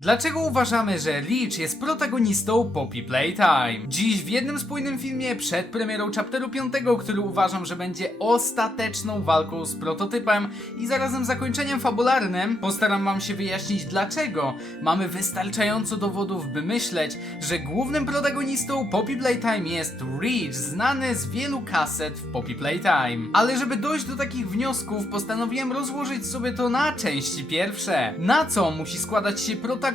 Dlaczego uważamy, że Leech jest protagonistą Poppy Playtime? Dziś w jednym spójnym filmie przed premierą chapteru 5, który uważam, że będzie ostateczną walką z prototypem i zarazem zakończeniem fabularnym, postaram wam się wyjaśnić dlaczego mamy wystarczająco dowodów, by myśleć, że głównym protagonistą Poppy Playtime jest Reach, znany z wielu kaset w Poppy Playtime. Ale żeby dojść do takich wniosków, postanowiłem rozłożyć sobie to na części pierwsze. Na co musi składać się protagonista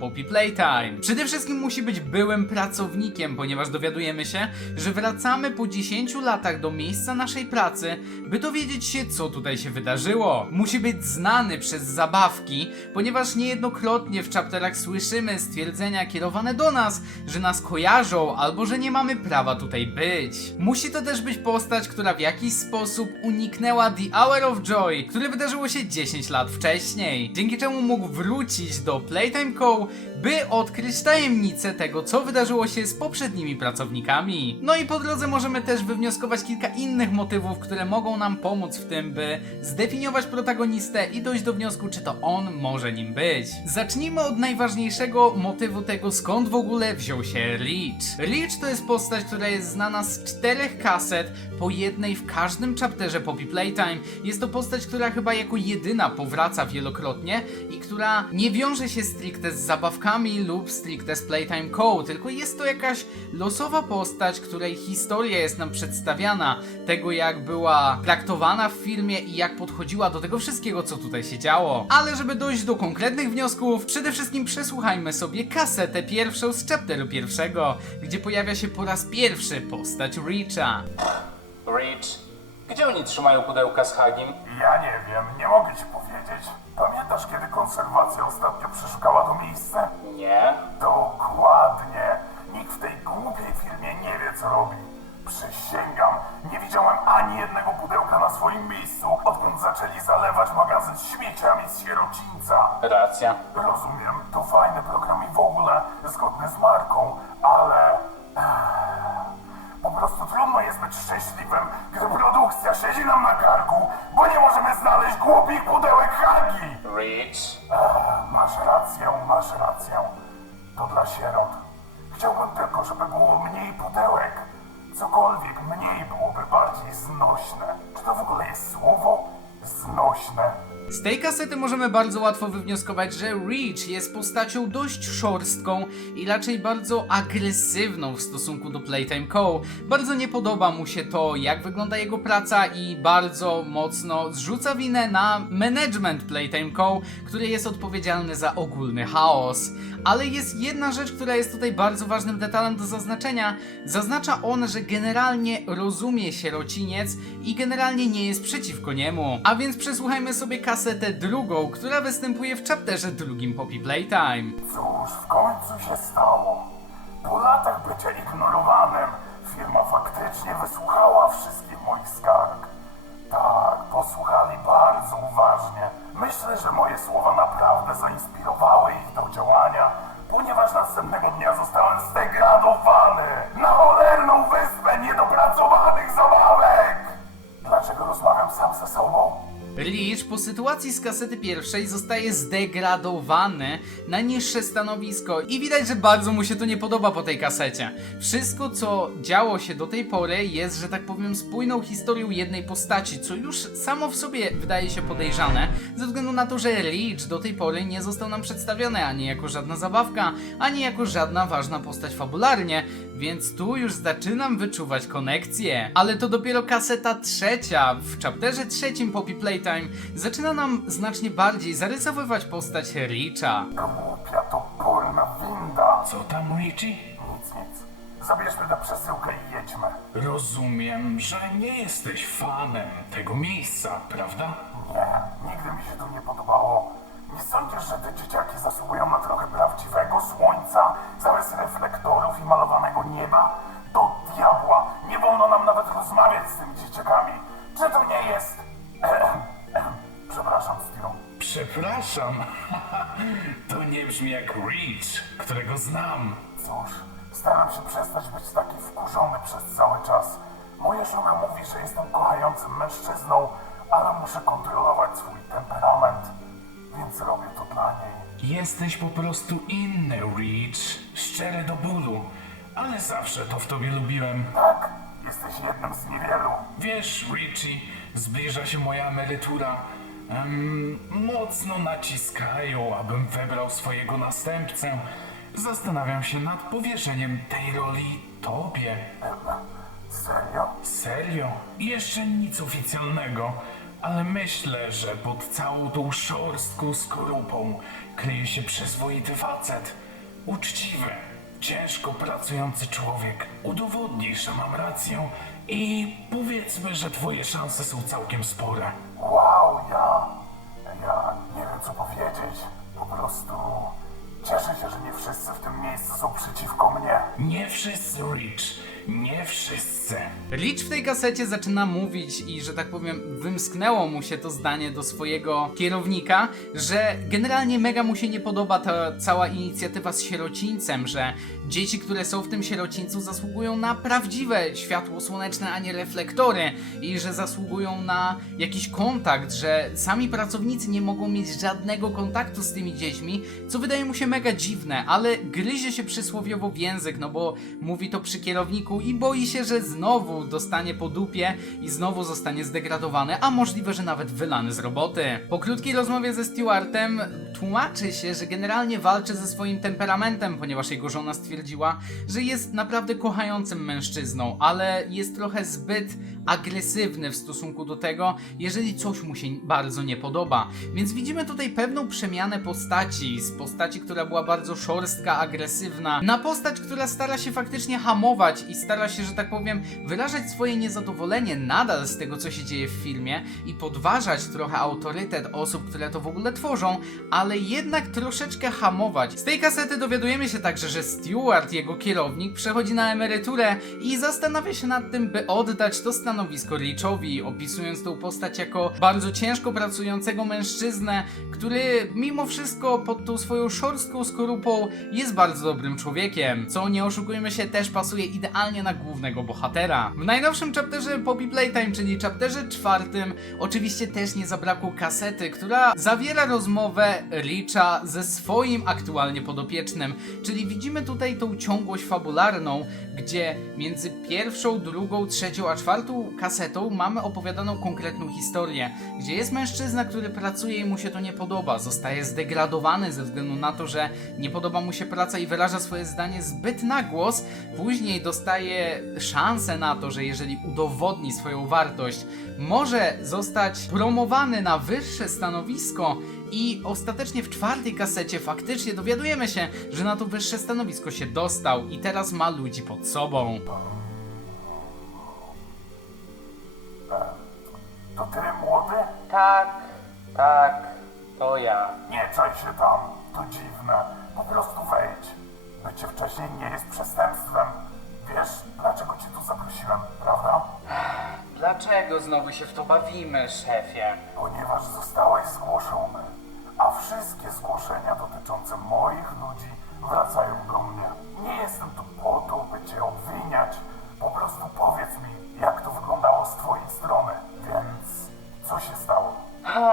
Poppy Playtime? Przede wszystkim musi być byłym pracownikiem, ponieważ dowiadujemy się, że wracamy po 10 latach do miejsca naszej pracy, by dowiedzieć się, co tutaj się wydarzyło. Musi być znany przez zabawki, ponieważ niejednokrotnie w chapterach słyszymy stwierdzenia kierowane do nas, że nas kojarzą albo że nie mamy prawa tutaj być. Musi to też być postać, która w jakiś sposób uniknęła The Hour of Joy, które wydarzyło się 10 lat wcześniej, dzięki czemu mógł wrócić do Playtime Co., by odkryć tajemnicę tego, co wydarzyło się z poprzednimi pracownikami. No i po drodze możemy też wywnioskować kilka innych motywów, które mogą nam pomóc w tym, by zdefiniować protagonistę i dojść do wniosku, czy to on może nim być. Zacznijmy od najważniejszego motywu tego, skąd w ogóle wziął się Leech. Leech to jest postać, która jest znana z czterech kaset, po jednej w każdym chapterze Poppy Playtime. Jest to postać, która chyba jako jedyna powraca wielokrotnie i która nie wiąże się stricte z zabawkami lub stricte z Playtime Co., tylko jest to jakaś losowa postać, której historia jest nam przedstawiana, tego jak była traktowana w filmie i jak podchodziła do tego wszystkiego, co tutaj się działo. Ale żeby dojść do konkretnych wniosków, przede wszystkim przesłuchajmy sobie kasetę pierwszą z chapteru pierwszego, gdzie pojawia się po raz pierwszy postać Reacha. Rich, gdzie oni trzymają pudełka z Hagim? Ja nie wiem, nie mogę ci powiedzieć. Pamiętasz, kiedy konserwacja ostatnio przeszukała to miejsce? Nie. Dokładnie. Nikt w tej głupiej firmie nie wie, co robi. Przysięgam, nie widziałem ani jednego pudełka na swoim miejscu, odkąd zaczęli zalewać magazyn śmieciami z sierocińca. Racja. Rozumiem, to fajny program i w ogóle zgodny z marką, ale... Po prostu trudno jest być szczęśliwym, gdy produkcja siedzi nam na karku, bo nie możemy znaleźć głupich pudełek Hagi! Rich, masz rację, masz rację. To dla sierot. Chciałbym tylko, żeby było mniej pudełek. Cokolwiek mniej byłoby bardziej znośne. Z tej kasety możemy bardzo łatwo wywnioskować, że Reach jest postacią dość szorstką i raczej bardzo agresywną w stosunku do Playtime Co. Bardzo nie podoba mu się to, jak wygląda jego praca i bardzo mocno zrzuca winę na management Playtime Co., który jest odpowiedzialny za ogólny chaos. Ale jest jedna rzecz, która jest tutaj bardzo ważnym detalem do zaznaczenia. Zaznacza on, że generalnie rozumie sierociniec i generalnie nie jest przeciwko niemu. A więc przesłuchajmy sobie kasetę drugą, która występuje w chapterze drugim Poppy Playtime. Cóż, w końcu się stało. Po latach bycia ignorowanym, firma faktycznie wysłuchała wszystkich moich skarg. Tak, posłuchali bardzo uważnie. Myślę, że moje słowa naprawdę zainspirowały ich do działania, ponieważ następnego dnia zostałem zdegradowany na cholerną wyspę niedopracowanych zabawek. Leach po sytuacji z kasety pierwszej zostaje zdegradowany na niższe stanowisko i widać, że bardzo mu się to nie podoba po tej kasecie. Wszystko, co działo się do tej pory jest, że tak powiem, spójną historią jednej postaci, co już samo w sobie wydaje się podejrzane, ze względu na to, że Leach do tej pory nie został nam przedstawiony ani jako żadna zabawka, ani jako żadna ważna postać fabularnie, więc tu już zaczynam wyczuwać konekcje. Ale to dopiero kaseta trzecia. W chapterze trzecim Poppy Playtime zaczyna nam znacznie bardziej zarysowywać postać Richa. Głupia toporna winda. Co tam, Richie? Nic, nic. Zabierzmy tę przesyłkę i jedźmy. Rozumiem, że nie jesteś fanem tego miejsca, prawda? Nie, nigdy mi się tu nie podobało. Nie sądzisz, że te dzieciaki zasługują na trochę prawdziwego słońca, zamiast reflektorów i malowanego nieba? Do diabła! Nie wolno nam nawet rozmawiać z tymi dzieciakami. Czy to nie jest... Przepraszam, to nie brzmi jak Rich, którego znam. Cóż, staram się przestać być taki wkurzony przez cały czas. Moja żona mówi, że jestem kochającym mężczyzną, ale muszę kontrolować swój temperament, więc robię to dla niej. Jesteś po prostu inny, Rich. Szczery do bólu. Ale zawsze to w tobie lubiłem. Tak, jesteś jednym z niewielu. Wiesz, Richie, zbliża się moja emerytura. Em, mocno naciskają, abym wybrał swojego następcę. Zastanawiam się nad powierzeniem tej roli tobie. Serio? Serio? Jeszcze nic oficjalnego, ale myślę, że pod całą tą szorstką skorupą kryje się przyzwoity facet. Uczciwy, ciężko pracujący człowiek. Udowodnij, że mam rację i powiedzmy, że twoje szanse są całkiem spore. Wow, ja... Ja nie wiem co powiedzieć. Po prostu... Cieszę się, że nie wszyscy w tym miejscu są przeciwko mnie. Nie wszyscy, Rich, nie wszyscy. Rich w tej kasecie zaczyna mówić i, że tak powiem, wymsknęło mu się to zdanie do swojego kierownika, że generalnie mega mu się nie podoba ta cała inicjatywa z sierocińcem, że dzieci, które są w tym sierocińcu zasługują na prawdziwe światło słoneczne, a nie reflektory i że zasługują na jakiś kontakt, że sami pracownicy nie mogą mieć żadnego kontaktu z tymi dziećmi, co wydaje mu się mega dziwne, ale gryzie się przysłowiowo w język, no bo mówi to przy kierowniku i boi się, że znowu dostanie po dupie i znowu zostanie zdegradowany, a możliwe, że nawet wylany z roboty. Po krótkiej rozmowie ze Stewartem tłumaczy się, że generalnie walczy ze swoim temperamentem, ponieważ jego żona stwierdziła, że jest naprawdę kochającym mężczyzną, ale jest trochę zbyt agresywny w stosunku do tego, jeżeli coś mu się bardzo nie podoba. Więc widzimy tutaj pewną przemianę postaci, z postaci, która była bardzo szorstka, agresywna, na postać, która stara się faktycznie hamować i stara się, że tak powiem, wyrażać swoje niezadowolenie nadal z tego, co się dzieje w filmie i podważać trochę autorytet osób, które to w ogóle tworzą, ale jednak troszeczkę hamować. Z tej kasety dowiadujemy się także, że Stewart, jego kierownik, przechodzi na emeryturę i zastanawia się nad tym, by oddać to stanowisko Richowi, opisując tą postać jako bardzo ciężko pracującego mężczyznę, który mimo wszystko pod tą swoją szorstką skorupą jest bardzo dobrym człowiekiem, co nie oszukujmy się też pasuje idealnie na głównego bohatera. W najnowszym chapterze Poppy Playtime, czyli chapterze czwartym, oczywiście też nie zabrakło kasety, która zawiera rozmowę Richa ze swoim aktualnie podopiecznym, czyli widzimy tutaj tą ciągłość fabularną, gdzie między pierwszą, drugą, trzecią a czwartą kasetą mamy opowiadaną konkretną historię, gdzie jest mężczyzna, który pracuje i mu się to nie podoba, zostaje zdegradowany ze względu na to, że nie podoba mu się praca i wyraża swoje zdanie zbyt na głos, później dostaje szansę na to, że jeżeli udowodni swoją wartość, może zostać promowany na wyższe stanowisko i ostatecznie w czwartej kasecie faktycznie dowiadujemy się, że na to wyższe stanowisko się dostał i teraz ma ludzi pod sobą. To ty, młody? Tak, tak, to ja. Nie czaj się tam. To dziwne. Po prostu wejdź. Bycie wcześniej nie jest przestępstwem. Wiesz, dlaczego cię tu zaprosiłem, prawda? Dlaczego znowu się w to bawimy, szefie? Ponieważ zostałeś zgłoszony. A wszystkie zgłoszenia dotyczące moich ludzi wracają do mnie. Nie jestem tu po to, by cię obwiniać. Po prostu powiedz mi, jak to wyglądało z twojej strony. Więc co się stało? A,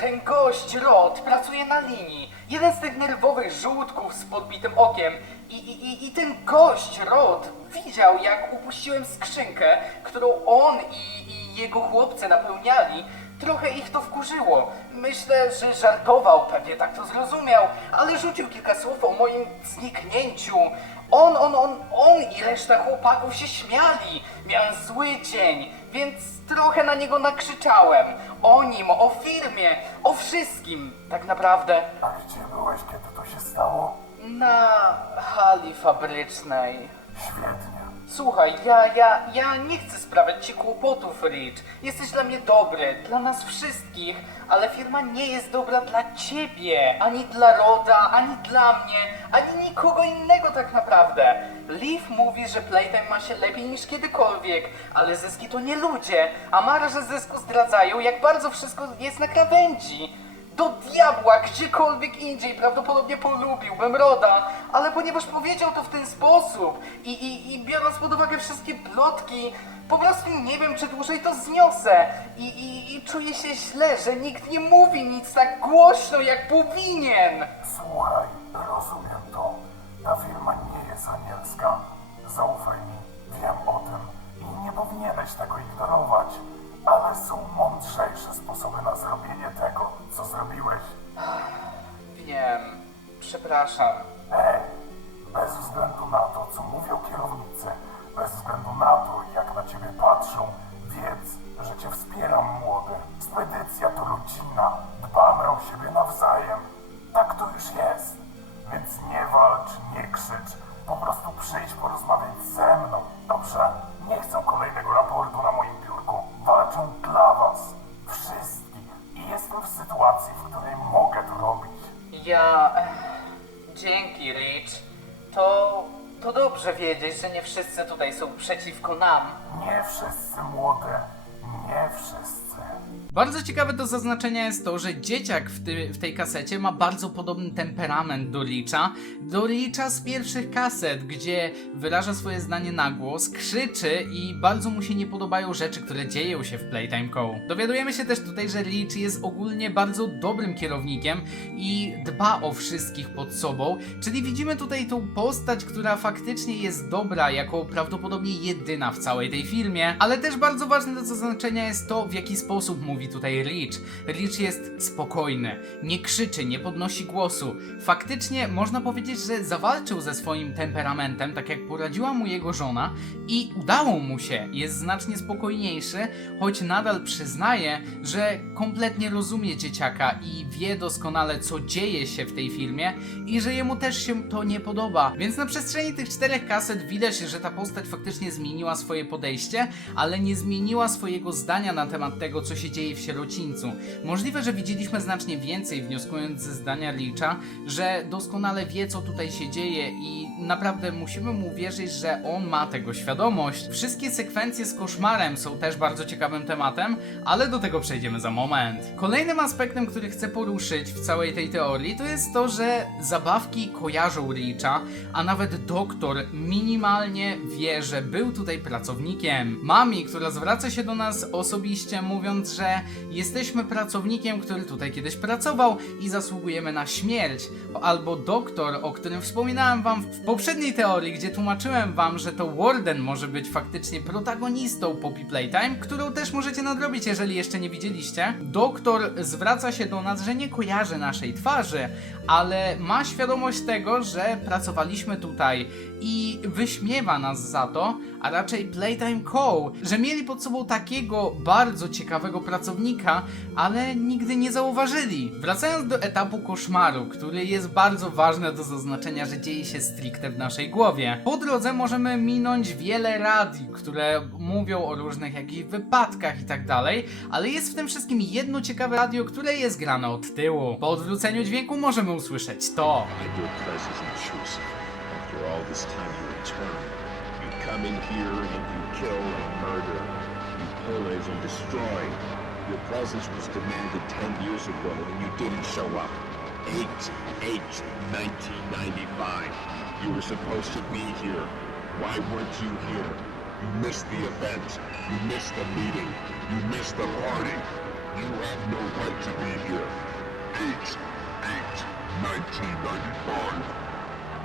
ten gość Rod pracuje na linii. Jeden z tych nerwowych żółtków z podbitym okiem. I, i, ten gość Rod widział, jak upuściłem skrzynkę, którą on i, i jego chłopcy napełniali. Trochę ich to wkurzyło. Myślę, że żartował, pewnie tak to zrozumiał, ale rzucił kilka słów o moim zniknięciu. On, on, on, on i reszta chłopaków się śmiali. Miałem zły dzień, więc trochę na niego nakrzyczałem. O nim, o firmie, o wszystkim, tak naprawdę. A gdzie byłeś, kiedy to się stało? Na hali fabrycznej. Świetnie. Słuchaj, ja, ja, ja nie chcę sprawiać ci kłopotów, Rich. Jesteś dla mnie dobry, dla nas wszystkich, ale firma nie jest dobra dla ciebie, ani dla Roda, ani dla mnie, ani nikogo innego tak naprawdę. Leaf mówi, że Playtime ma się lepiej niż kiedykolwiek, ale zyski to nie ludzie, a marże zysku zdradzają, jak bardzo wszystko jest na krawędzi. Do diabła, gdziekolwiek indziej prawdopodobnie polubiłbym Roda, ale ponieważ powiedział to w ten sposób i, i, i biorąc pod uwagę wszystkie plotki, po prostu nie wiem, czy dłużej to zniosę i, i, i czuję się źle, że nikt nie mówi nic tak głośno, jak powinien. Słuchaj, rozumiem to. Ta firma nie jest anielska. Zaufaj mi, wiem o tym i nie powinieneś tego ignorować. Ale są mądrzejsze sposoby na zrobienie tego, co zrobiłeś. Wiem, przepraszam. Ej, bez względu na to, co mówią kierownicy, bez względu na to, jak na ciebie patrzą, wszyscy tutaj są przeciwko nam. Nie wszyscy wszyscy. Bardzo ciekawe do zaznaczenia jest to, że dzieciak w, ty, w tej kasecie ma bardzo podobny temperament do Richa. Do Richa z pierwszych kaset, gdzie wyraża swoje zdanie na głos, krzyczy i bardzo mu się nie podobają rzeczy, które dzieją się w Playtime Co. Dowiadujemy się też tutaj, że Rich jest ogólnie bardzo dobrym kierownikiem i dba o wszystkich pod sobą, czyli widzimy tutaj tą postać, która faktycznie jest dobra, jako prawdopodobnie jedyna w całej tej filmie, ale też bardzo ważne do zaznaczenia jest to, w jaki sposób mówi tutaj Rich. Rich jest spokojny, nie krzyczy, nie podnosi głosu. Faktycznie można powiedzieć, że zawalczył ze swoim temperamentem, tak jak poradziła mu jego żona i udało mu się. Jest znacznie spokojniejszy, choć nadal przyznaje, że kompletnie rozumie dzieciaka i wie doskonale, co dzieje się w tej filmie i że jemu też się to nie podoba. Więc na przestrzeni tych czterech kaset widać, że ta postać faktycznie zmieniła swoje podejście, ale nie zmieniła swojego zdania na temat tego, co się dzieje w sierocińcu. Możliwe, że widzieliśmy znacznie więcej, wnioskując ze zdania Licha, że doskonale wie, co tutaj się dzieje i naprawdę musimy mu wierzyć, że on ma tego świadomość. Wszystkie sekwencje z koszmarem są też bardzo ciekawym tematem, ale do tego przejdziemy za moment. Kolejnym aspektem, który chcę poruszyć w całej tej teorii, to jest to, że zabawki kojarzą Richa, a nawet doktor minimalnie wie, że był tutaj pracownikiem. Mami, która zwraca się do nas osobiście, mówiąc, że jesteśmy pracownikiem, który tutaj kiedyś pracował i zasługujemy na śmierć. Albo doktor, o którym wspominałem wam w poprzedniej teorii, gdzie tłumaczyłem wam, że to Warden może być faktycznie protagonistą Poppy Playtime, którą też możecie nadrobić, jeżeli jeszcze nie widzieliście. Doktor zwraca się do nas, że nie kojarzy naszej twarzy, ale ma świadomość tego, że pracowaliśmy tutaj i wyśmiewa nas za to, a raczej Playtime Co., że mieli pod sobą takiego bardzo ciekawego pracownika, ale nigdy nie zauważyli. Wracając do etapu koszmaru, który jest bardzo ważny do zaznaczenia, że dzieje się stricte w naszej głowie. Po drodze możemy minąć wiele radii, które mówią o różnych jakichś wypadkach i tak dalej, ale jest w tym wszystkim jedno ciekawe radio, które jest grane od tyłu. Po odwróceniu dźwięku możemy usłyszeć to. Come in here and you kill and murder. You pillage and destroy. Your presence was demanded ten years ago and you didn't show up. 8 8 1995. You were supposed to be here. Why weren't you here? You missed the event. You missed the meeting. You missed the party. You have no right to be here. 8 8 1995.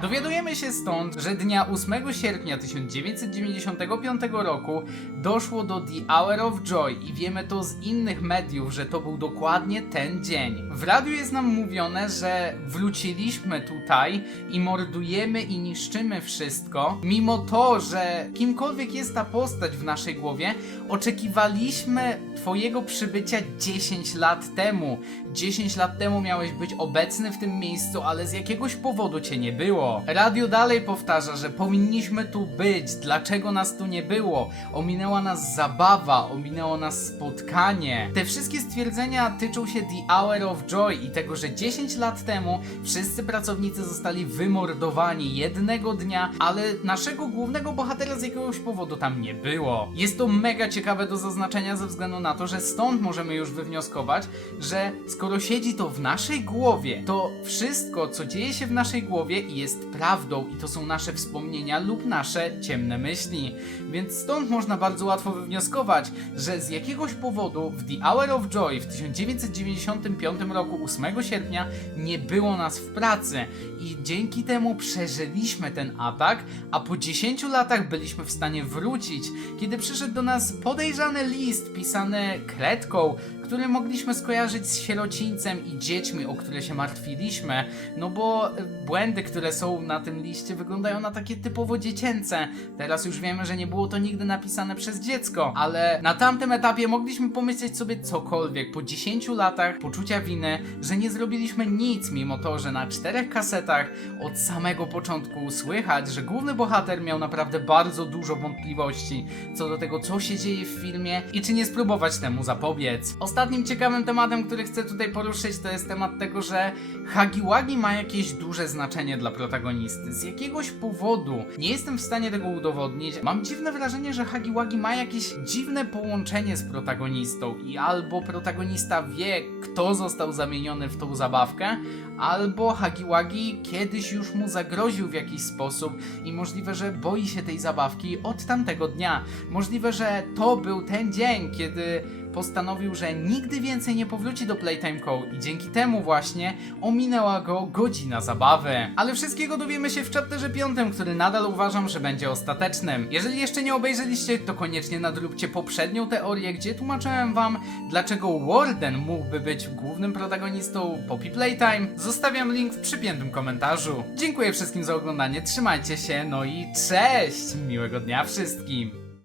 Dowiadujemy się stąd, że dnia 8 sierpnia 1995 roku doszło do The Hour of Joy i wiemy to z innych mediów, że to był dokładnie ten dzień. W radiu jest nam mówione, że wróciliśmy tutaj i mordujemy i niszczymy wszystko, mimo to, że kimkolwiek jest ta postać w naszej głowie, oczekiwaliśmy Twojego przybycia 10 lat temu. 10 lat temu miałeś być obecny w tym miejscu, ale z jakiegoś powodu Cię nie było. Radio dalej powtarza, że powinniśmy tu być, dlaczego nas tu nie było. Ominęła nas zabawa, ominęło nas spotkanie. Te wszystkie stwierdzenia tyczą się The Hour of Joy i tego, że 10 lat temu wszyscy pracownicy zostali wymordowani jednego dnia, ale naszego głównego bohatera z jakiegoś powodu tam nie było. Jest to mega ciekawe do zaznaczenia ze względu na to, że stąd możemy już wywnioskować, że skoro siedzi to w naszej głowie, to wszystko, co dzieje się w naszej głowie jest prawdą i to są nasze wspomnienia lub nasze ciemne myśli. Więc stąd można bardzo łatwo wywnioskować, że z jakiegoś powodu w The Hour of Joy w 1995 roku 8 sierpnia nie było nas w pracy i dzięki temu przeżyliśmy ten atak, a po 10 latach byliśmy w stanie wrócić, kiedy przyszedł do nas podejrzany list pisany kredką, który mogliśmy skojarzyć z sierocińcem i dziećmi, o które się martwiliśmy, no bo e, błędy, które są na tym liście wyglądają na takie typowo dziecięce. Teraz już wiemy, że nie było to nigdy napisane przez dziecko, ale na tamtym etapie mogliśmy pomyśleć sobie cokolwiek po 10 latach poczucia winy, że nie zrobiliśmy nic, mimo to, że na czterech kasetach od samego początku słychać, że główny bohater miał naprawdę bardzo dużo wątpliwości co do tego, co się dzieje w filmie i czy nie spróbować temu zapobiec. Ostatnim ciekawym tematem, który chcę tutaj poruszyć, to jest temat tego, że Hagiwagi ma jakieś duże znaczenie dla protagonisty. Z jakiegoś powodu nie jestem w stanie tego udowodnić. Mam dziwne wrażenie, że Hagiwagi ma jakieś dziwne połączenie z protagonistą i albo protagonista wie, kto został zamieniony w tą zabawkę, albo Hagiwagi kiedyś już mu zagroził w jakiś sposób i możliwe, że boi się tej zabawki od tamtego dnia. Możliwe, że to był ten dzień, kiedy postanowił, że nigdy więcej nie powróci do Playtime Co. i dzięki temu właśnie ominęła go godzina zabawy. Ale wszystkiego dowiemy się w chapterze 5, który nadal uważam, że będzie ostatecznym. Jeżeli jeszcze nie obejrzeliście, to koniecznie nadróbcie poprzednią teorię, gdzie tłumaczyłem wam, dlaczego Warden mógłby być głównym protagonistą Poppy Playtime. Zostawiam link w przypiętym komentarzu. Dziękuję wszystkim za oglądanie, trzymajcie się, no i cześć! Miłego dnia wszystkim!